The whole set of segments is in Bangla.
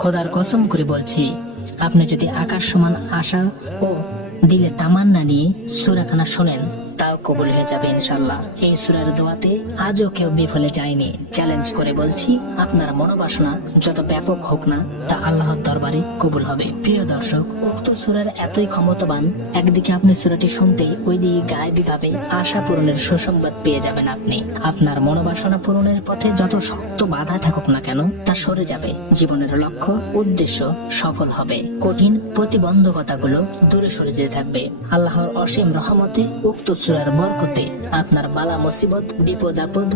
খোদার কসম করে বলছি, আপনি যদি আকাশ সমান আশা ও দিলে তামান্না নিয়ে সূরাখানা শোনেন, তাও কবুল হয়ে যাবে ইনশাআল্লাহ। এই সূরার দোয়াতে আজও কেউ বিফলে যায়নি। চ্যালেঞ্জ করে বলছি, আপনার মনোবাসনা যত ব্যাপক হোক না, তা আল্লাহর দরবারে কবুল হবে। প্রিয় দর্শক, উক্ত সূরার এতই ক্ষমতাবান, একদিকে আপনি সূরাটি শুনতেই ওইদিকে গায়েবীভাবে আশা পূরণের সুসংবাদ পেয়ে যাবেন। আপনি আপনার মনোবাসনা পূরণের পথে যত শক্ত বাধা থাকুক না কেন, তা সরে যাবে। জীবনের লক্ষ্য উদ্দেশ্য সফল হবে। কঠিন প্রতিবন্ধকতাগুলো দূরে সরে যেতে থাকবে। আল্লাহর অসীম রহমতে উক্ত সূরার বরকতে আপনার বালা মুসিবত বিপদ আপদ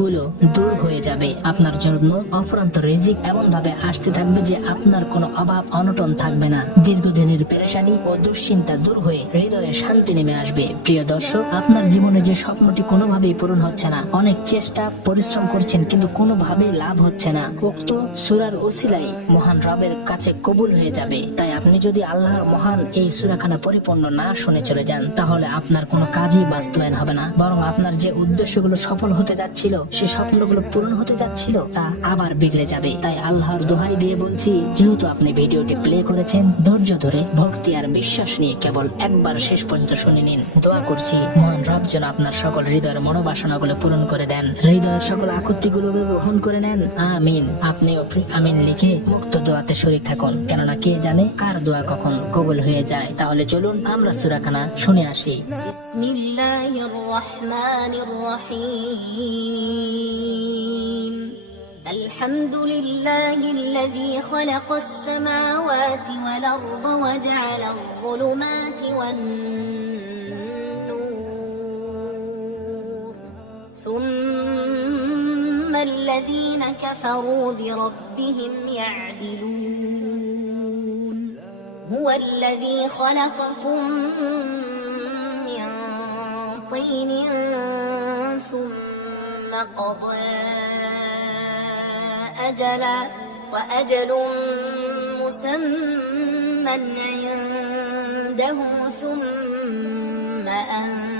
গুলো দূর হয়ে যাবে। আপনার জন্য অফুরন্ত রিজিক এমন ভাবে আসতে থাকবে যে আপনার কোনো অভাব অনটন থাকবে না। দীর্ঘদিনের পেরেশানি ও দুশ্চিন্তা দূর হয়ে হৃদয়ে শান্তি নেমে আসবে। প্রিয় দর্শক, আপনার জীবনে যে স্বপ্নটি কোনোভাবেই পূরণ হচ্ছে না, অনেক চেষ্টা পরিশ্রম করছেন কিন্তু কোনোভাবেই লাভ হচ্ছে না, উক্ত সূরার ওসিলাই মহান রবের কাছে কবুল হয়ে যাবে। তাই আপনি যদি আল্লাহর মহান এই সূরাখানা পরিপূর্ণ না শুনে চলে যান, তাহলে আপনার কোনো কাজই বাস্তবায়ন হবে না, বরং আপনার যে উদ্দেশ্যগুলো সফল হতে যাচ্ছিল, সে স্বপ্নগুলো পূরণ হতে যাচ্ছিল, তা আবার বিগড়ে যাবে। তাই আল্লাহর দোহাই দিয়ে বলছি, যেহেতু আপনি ভিডিওটি প্লে করেছেন, ধৈর্য ধরে ভক্তি আর বিশ্বাস নিয়ে কেবল একবার শেষ পর্যন্ত শুনে নিন। দোয়া করছি মহান রব যেন আপনার সকল হৃদয়ের মনোবাসনাগুলো পূরণ করে দেন, হৃদয়ের সকল আকুতিগুলোকে গ্রহণ করে নেন। আমিন। আপনিও আমিন লিখে মুক্ত দোয়াতে শরীক থাকুন, কেননা কে জানে কার দোয়া কখন কবুল হয়ে যায়। তাহলে চলুন আমরা সূরাখানা শুনে আসি। বিসমিল্লাহির রহমানির রহিম। আলহামদুলিল্লাহিল্লাযী খালাকাস সামাওয়াতি ওয়াল আরদা ওয়া জা'আলাল যুলুমাতি ওয়ান নূর সুম্মাল্লাযীনা কাফারু বিরাব্বিহিম ইয়া'দিলুন হুয়াল্লাযী খালাকাকুম মিন طين ثم قضى أجلا وأجل مسمى عنده ثم أنتم